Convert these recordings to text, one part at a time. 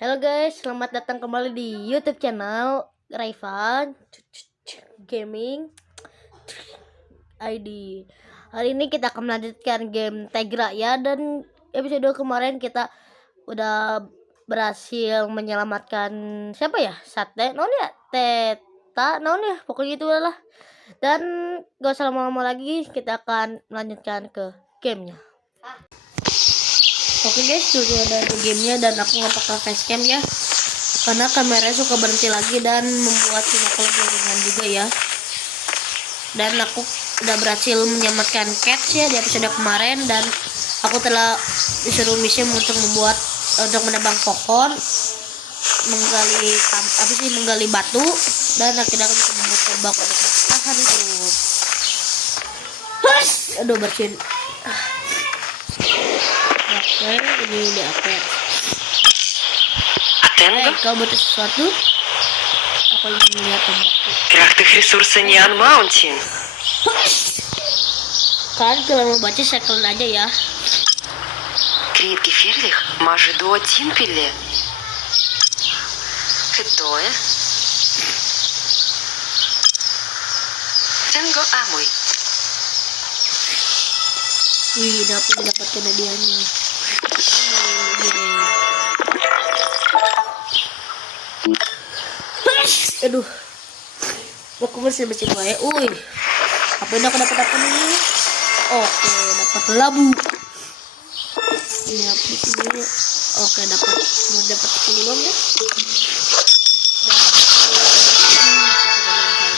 Halo guys, selamat datang kembali di YouTube channel Raivan Gaming ID. Hari ini kita akan melanjutkan game Tegra ya, dan episode kemarin kita udah berhasil menyelamatkan siapa ya? Sate, non ya? Teta, non ya? Pokoknya itu lah. Dan gak usah lama-lama lagi, kita akan melanjutkan ke gamenya. Oke guys, sudah ada di gamenya dan aku nggak pakai facecam ya, karena kameranya suka berhenti lagi dan membuat aku lebih ringan juga ya. Dan aku udah berhasil menyelamatkan Cats ya di episode kemarin, dan aku telah disuruh misi untuk menebang pohon, menggali batu, dan akhirnya aku bisa membuat tombak untuk tahan hidup. Aduh bersin. Oke, ini di apa? Kau butuh sesuatu? Aku ingin melihat tombakku. Крахтых ресурсов Neon Mountain. Kalian kalau mau baca sekalian aja ya. Критки Ферлих, Мажи до Тимпеле. Хетоe. Tengo Amui. Wih, dapatkan hadiahnya. Aduh, aku masih baik. Wih, apa yang aku dapat nih? Oke, dapat labu. Ini apa di sini? Oke, dapat 10 dong deh.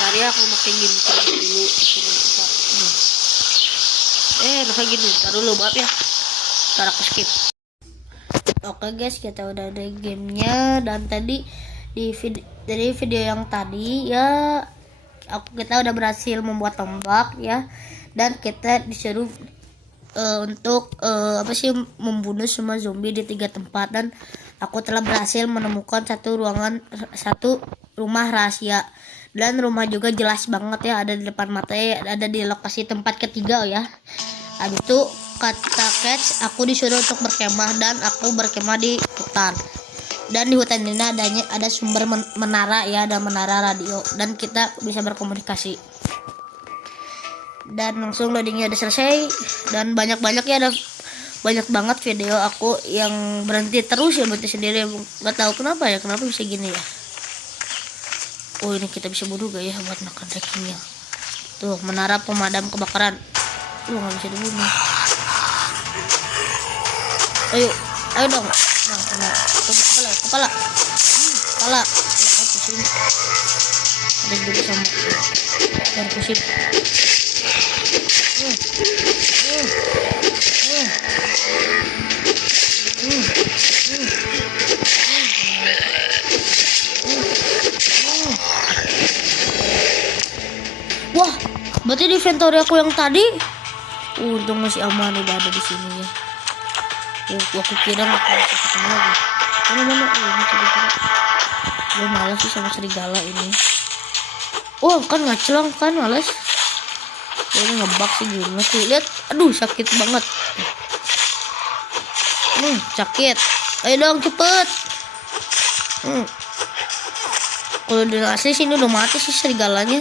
Ntar ya, aku pakai gini dulu di sini. Nah gini, taruh dulu, maaf ya. Ntar aku skip. Oke guys, kita udah ada gamenya, dan tadi dari video yang tadi ya, kita udah berhasil membuat tombak ya, dan kita disuruh untuk membunuh semua zombie di 3 tempat, dan aku telah berhasil menemukan satu rumah rahasia, dan rumah juga jelas banget ya, ada di depan mata ya, ada di lokasi tempat ketiga ya. Habis itu kata Cats, aku disuruh untuk berkemah, dan aku berkemah di hutan. Dan di hutan ini ada sumber menara ya, dan menara radio, dan kita bisa berkomunikasi. Dan langsung loadingnya udah selesai, dan banyak ya, ada banyak banget video aku yang berhenti terus ya, berhenti sendiri. Nggak tahu kenapa bisa gini ya. Oh, ini kita bisa bunuh gak ya buat makan dagingnya. Tuh, menara pemadam kebakaran. Nggak bisa dibunuh. Ayo dong. Kepala. Pusing. Ada juga sama. Dan pusing. Wah, berarti di inventory aku yang tadi untung masih aman, udah ada di sini ya. Aku kira nggak bisa ketemu lagi. Mana? Ini coba. Gue malas sih sama serigala ini. Wah, kan ngaclong kan, malas. Ini ngebug sih gimana sih. Lihat, aduh sakit banget. Sakit. Ayo dong cepet. Kalau donasi sini udah mati sih serigalanya.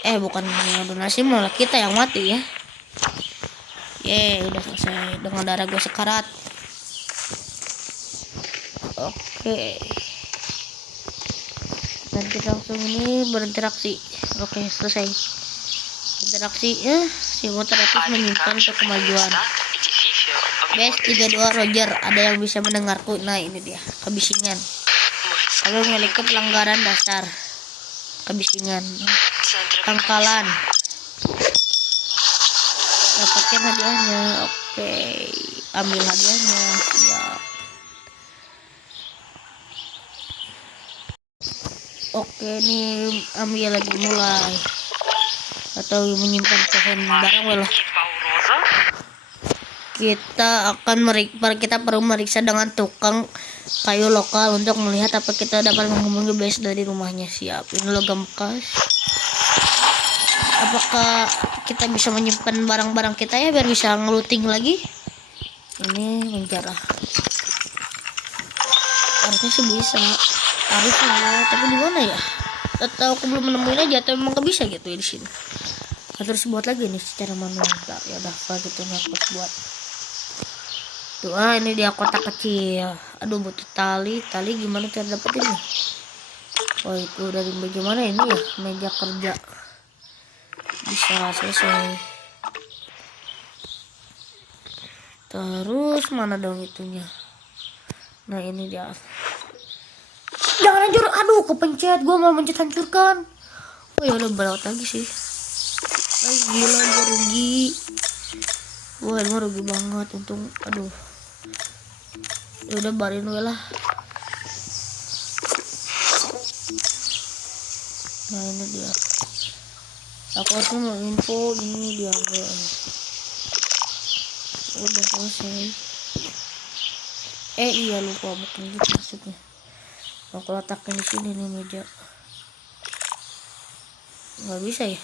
Bukan donasi, malah kita yang mati ya. Udah selesai dengan darah gue sekarat. Oke. Dan kita langsung ini berinteraksi. Oke, selesai. Interaksi si motor itu menyimpan untuk kemajuan. Base 32 Roger, ada yang bisa mendengarku. Nah, ini dia, kebisingan. Kalau memiliki pelanggaran dasar. Kebisingan. Tangkalan. Dapatkan hadiahnya. Oke, ambil hadiahnya. Siap. Oke, nih ambil lagi, mulai. Atau menyimpan pohon barang lah. Kita perlu meriksa dengan tukang kayu lokal untuk melihat apa kita dapat menghubungi base dari rumahnya. Siap. Ini logam bekas. Apakah kita bisa menyimpan barang-barang kita ya, biar bisa ngeluting lagi? Ini menjarah. Harusnya sih bisa, harusnya, tapi di mana ya? Atau aku belum menemuin aja, atau emang gak bisa gitu ya di sini. Harus buat lagi nih secara manual. Ntar, ya udah kalau gitu nih aku buat. Tuh, ini dia kotak kecil. Aduh, butuh tali gimana cara dapetin nih? Oh, itu dari meja mana ini ya? Meja kerja. Bisa selesai. Terus mana dong itunya? Nah, ini dia. Jangan hancur. Aduh, kepencet. Gua mau mencet hancurkan. Oh ya udah berlaut lagi sih. Ay, gila, gue rugi. Wah, ini rugi banget. Untung, aduh. Ya udah barin gue lah. Nah, ini dia. Aku harus mau info ini dia. Udah selesai. Iya lupa, bukan gitu maksudnya. Aku letakkan di sini nih meja. Nggak bisa ya?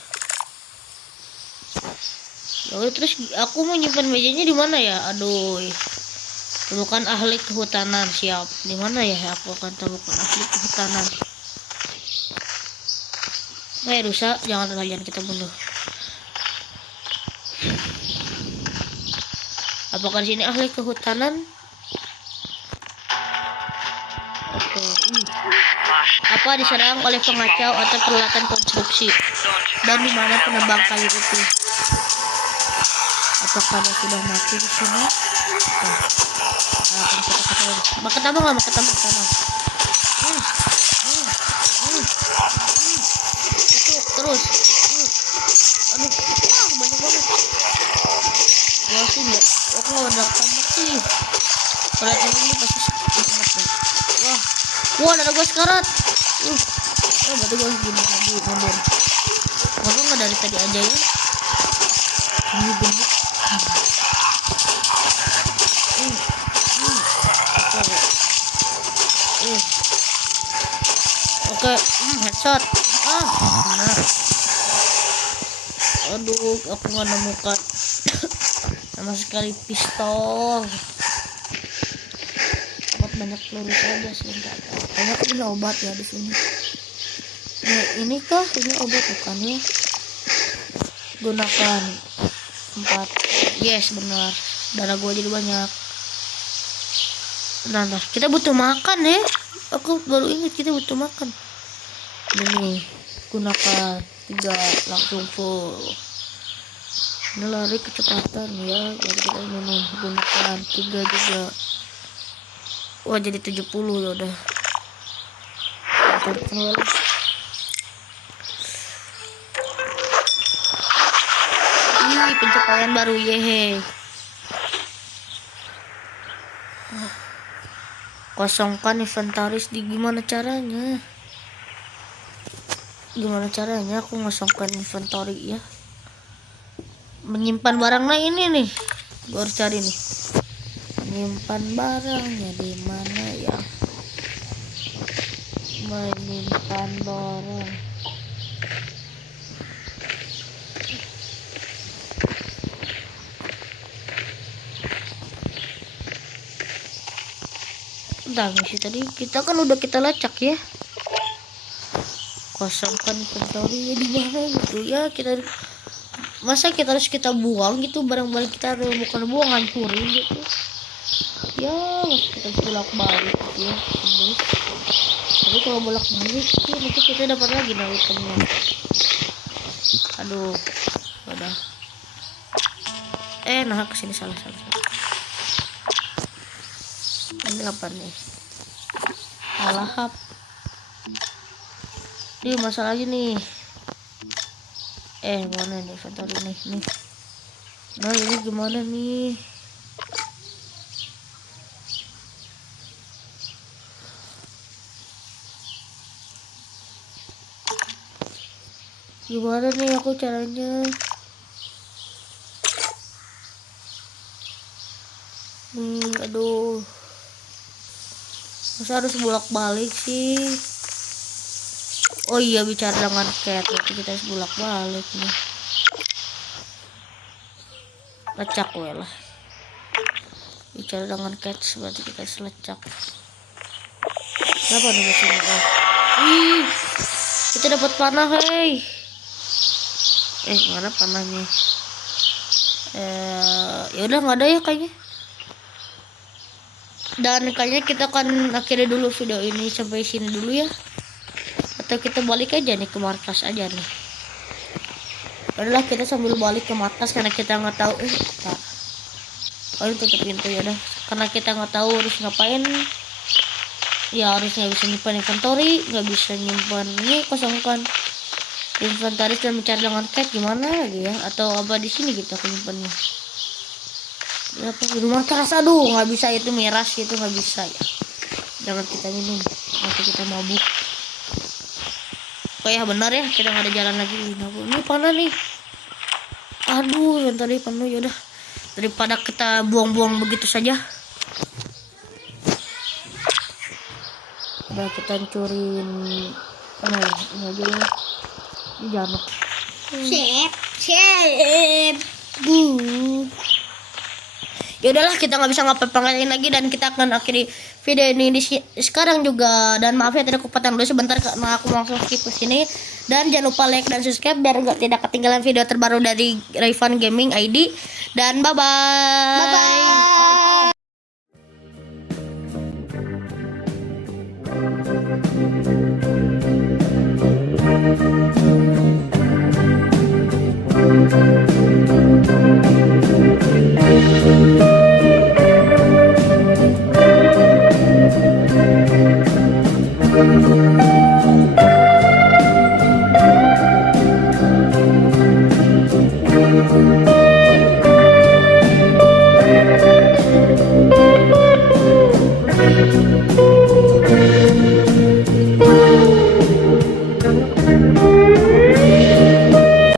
Ya udah, terus aku mau nyimpan mejanya di mana ya? Aduh. Bukan ahli kehutanan, siap. Di mana ya? Aku akan temukan ahli kehutanan. Rusak, jangan kita bunuh. Apakah di sini ahli kehutanan? Oke. Apa diserang oleh pengacau atau peralatan konstruksi? Dan di mana penebang kayu itu? Apakah dia sudah mati di sini? Makan tambang lah, makan tambang. Itu terus. Aduh, banyak banget. Gua sih nggak, aku nggak ada tambang sih. Perhatian ini pasti sakit banget nih. Wah, ada gua sekarat. Berarti gua harus gini lagi mundur. Masa nggak dari tadi aja ya? Ini gemuk. Oke, headshot. Nah. Aduh, aku nggak nemukan sama sekali pistol. Dapat banyak peluru saja sih, enggak tahu. Kayaknya aku punya obat ya di sini. Nah, ini kah? Ini obat bukan ya? Gunakan 4. Yes, benar. Darah gue jadi banyak. Nah, kita butuh makan ya. Aku baru ingat kita butuh makan. Ini gunakan 3 langsung full. Ini lari kecepatan ya. Jadi kita ini gunakan 3 juga. Wah, jadi 70 ya udah. Ini pencapaian baru yehe. Kosongkan inventaris. Di gimana caranya? Gimana caranya aku ngosongkan inventory ya? Menyimpan barangnya ini nih. Gue harus cari nih. Menyimpan barangnya di mana ya? Menyimpan barang. Bentar, misi tadi kita kan udah kita lacak ya. Kosongkan inventory di mana gitu ya. Kita masa kita harus kita buang gitu barang-barang kita, bukan buang, hancurin gitu ya. Masa kita bolak balik gitu ya. Tapi kalau bolak balik ya nanti kita dapat lagi itemnya. Aduh, udah. Nah kesini salah. Ini apa nih? Lahap. Ini masalahnya nih. Mana nih inventory nih. Nah, ini gimana nih? Gimana nih aku caranya? Aduh. Masa harus bolak-balik sih? Oh iya, bicara dengan cat, berarti kita harus bolak-balik nih. Lecak lah. Bicara dengan cat berarti kita harus lecak. Kenapa nih mesin? Oh. Ih, kita dapat panah, hei. Mana panahnya? Ya udah nggak ada ya kayaknya. Dan kayaknya kita akan akhiri dulu video ini sampai sini dulu ya. Atau kita balik aja nih ke markas aja nih. Udahlah kita sambil balik ke markas karena kita nggak tahu. Oh ini tutup pintu ya dah. Karena kita nggak tahu harus ngapain. Ya harusnya bisa nyimpan inventory, nggak bisa nyimpan ini kosongkan inventaris dan mencari dengan cat gimana lagi ya? Atau apa di sini gitu aku nyimpannya? Ya apa di rumah keras, aduh nggak bisa itu miras itu nggak bisa ya. Jangan kita minum, nanti kita mabuk. Oh ya benar ya kita nggak ada jalan lagi. Ini panah nih. Aduh yang tadi penuh yaudah daripada kita buang-buang begitu saja. Udah kita hancurin ini aja ya. Ini jangan. Sip. Ya udahlah kita nggak bisa ngapain lagi dan kita akan akhiri video ini sekarang juga. Dan maaf ya tadi aku potong dulu sebentar karena aku langsung skip ke sini. Dan jangan lupa like dan subscribe biar tidak ketinggalan video terbaru dari Rayvan Gaming ID. Dan bye bye. Bye bye.